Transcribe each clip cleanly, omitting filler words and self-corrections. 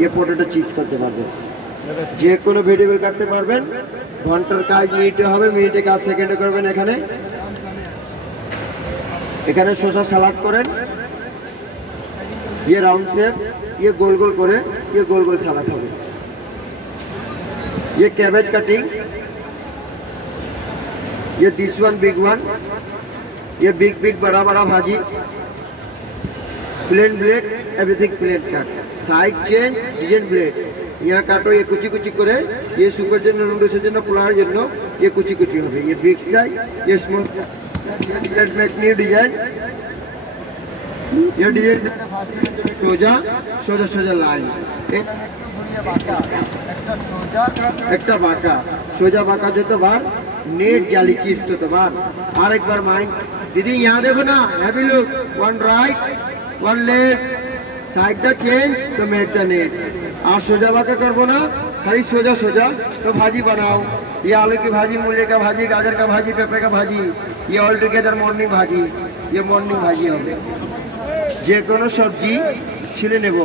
ये potato chips करते पारबेन যে কোনো ভেজিটেবল কাটতে পারবেন ঘন্টার কাজ মিনিটে হবে মিনিটে কাজ সেকেন্ডে করবেন এখানে এখানে শসা সালাদ করেন ये राउंड शेप ये गोल गोल करे ये गोल गोल सलाद হবে ये कैबेज कटिंग ये दिस वन बिग वन ये बिग बिग बड़ा बड़ा भाजी plain blade everything plain cut side change design blade यहाँ काटो ये कुची कुची करे ये सुपर जन नूडल्स जन पुलाव जन ये कुची कुची होगी ये बिग साइज ये small let's make new design ये डिजाइन सोजा सोजा सोजा लाइन একটা বাঁকা সোজা বাঁকা जो बार नेट जाली चिप्स तो बार और एक बार माइंड दीदी यहाँ देखो ना heavy look one right one left side the change तो मेक द नेट और सोजा बाँका करबो ना खाली सोजा सोजा तो भाजी बनाओ ये आलू की भाजी मूली का भाजी गाजर का भाजी पेपर का भाजी ये ऑल टुगेदर मॉर्निंग भाजी ये मॉर्निंग भाजी होगी যে কোনো সবজি ছিলে নেব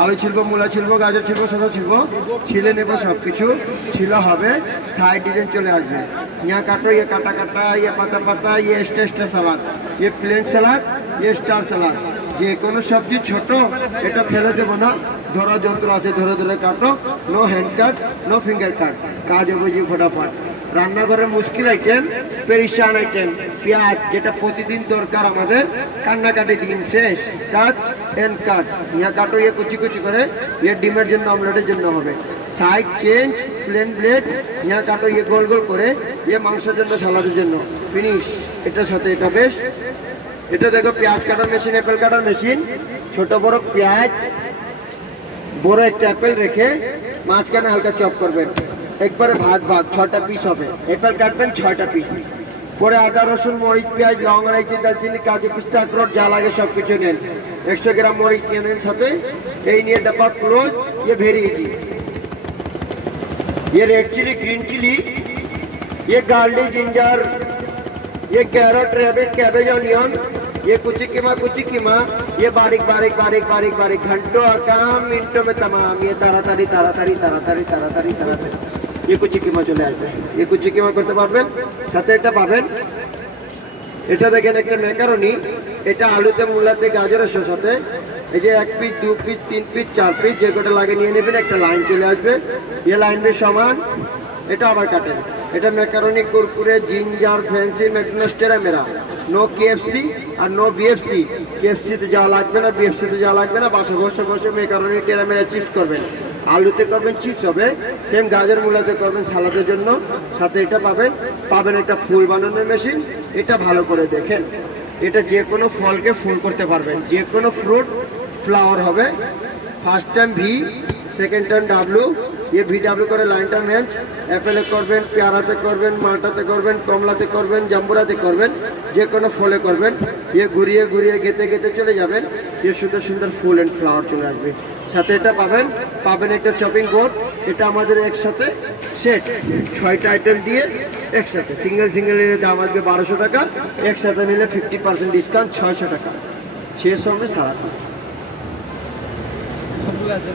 आलू छिलबो मूला छिलबो गाजर छिलबो शसा छिलबो छिले नेब सब किछु छिला হবে साइड डिजाइन चले आसबे यहाँ काटो ये काटा काटा ये पाता पाता ये स्टेस्टा सलाद ये प्लेन सलाद ये स्टार सलाद যে কোনো সবজি ছোট এটা ফেলে দেব না ধরা যন্ত্র আছে ধরে ধরে কাটো নো হ্যান্ড কাট নো ফিঙ্গার কাট কাজ হবে যে ফটাফট রান্নাঘরের মুশকিল আইটেম পেরিশান আইটেম পেঁয়াজ যেটা প্রতিদিন দরকার আমাদের কান্নাকাটি দিন শেষ কাট এন্ড কাট यहाँ काटो ये कुची कुची करे ये ডিমের জন্য অমলেটের জন্য হবে সাইড চেঞ্জ প্লেন ব্লেড यहाँ काटो ये গোল গোল করে ये মাংসের জন্য সালাদের জন্য ফিনিশ এটার সাথে এটা বেশ এটা দেখো পেঁয়াজ কাটার মেশিন অ্যাপেল কাটার মেশিন ছোট বড় পেঁয়াজ বড় একটা অ্যাপেল রেখে মাঝখানে হালকা চপ করবেন একবারে ভাগ ভাগ 6টা পিস হবে অ্যাপেল কাটবেন 6টা পিস পরে আদা রসুন মরিচ পেঁয়াজ লং ইলাইচি দারচিনি কাজু পিস্তা আখরোট যা লাগে সব কিছু নেন 100 গ্রাম মরিচ নেন সাথে এই নিয়ে ডাব্বা ক্লোজ ये भेरी इजी ये रेड चिली ग्रीन चिली ये गार्लिक जिंजर ये कैरेट रेबिस कैबेज ऑनियन ये कुची कीमा ये बारीक बारीक बारीक बारीक बारीक घंटों और काम मिनटों में तमाम ये तारातारी तारातारी तारातारी तारातारी तारातारी ये कुची कीमा चले আসবে ये कुची कीमा করতে পারবেন সাথে এটা পাবেন এটা দেখেন একটা ম্যাকারনি এটা আলুতে মূলাতে গাজরের সাথে এই যে 1 পিস 2 পিস 3 পিস 4 পিস যে কোটা লাগে নিয়ে নেবেন একটা লাইন চলে আসবে ये লাইন में সমান এটা আবার কাটেন এটা macaroni Kurkure ginger fancy McDonald's মেরা নো কেএফসি আর নো বিএফসি কেএফসি তে যা লাগবে না বিএফসি তে যা লাগবে না বাসা বসে বসে ম্যাকারনি টেরা মেরা চিপস করবেন আলুতে করবেন চিপস হবে সেম গাজর মূলাতে করবেন সালাদের জন্য সাথে এটা পাবেন একটা ফুল বানানোর মেশিন এটা ভালো করে দেখেন এটা যে কোনো ফলকে ফুল করতে পারবেন যে কোনো ফ্রুট ফ্লাওয়ার হবে first time V second time W ये VW করে লাইনটা ম্যাচ অ্যাপেলে করবেন পেয়ারাতে করবেন মালটাতে করবেন কমলাতে করবেন জাম্বুরাতে করবেন যে কোনো ফলে করবেন ये ঘুরিয়ে ঘুরিয়ে গেতে গেতে চলে যাবেন ये সুন্দর সুন্দর ফুল এন্ড ফ্লাওয়ার চলে আসবে সাথে এটা পাবেন একটা শপিং বোর্ড এটা আমাদের একসাথে সেট 6টা আইটেম দিয়ে একসাথে সিঙ্গেল নিলে দাম আসবে 1200 টাকা একসাথে নিলে 50% ডিসকাউন্ট 600 টাকা 600 में सारा था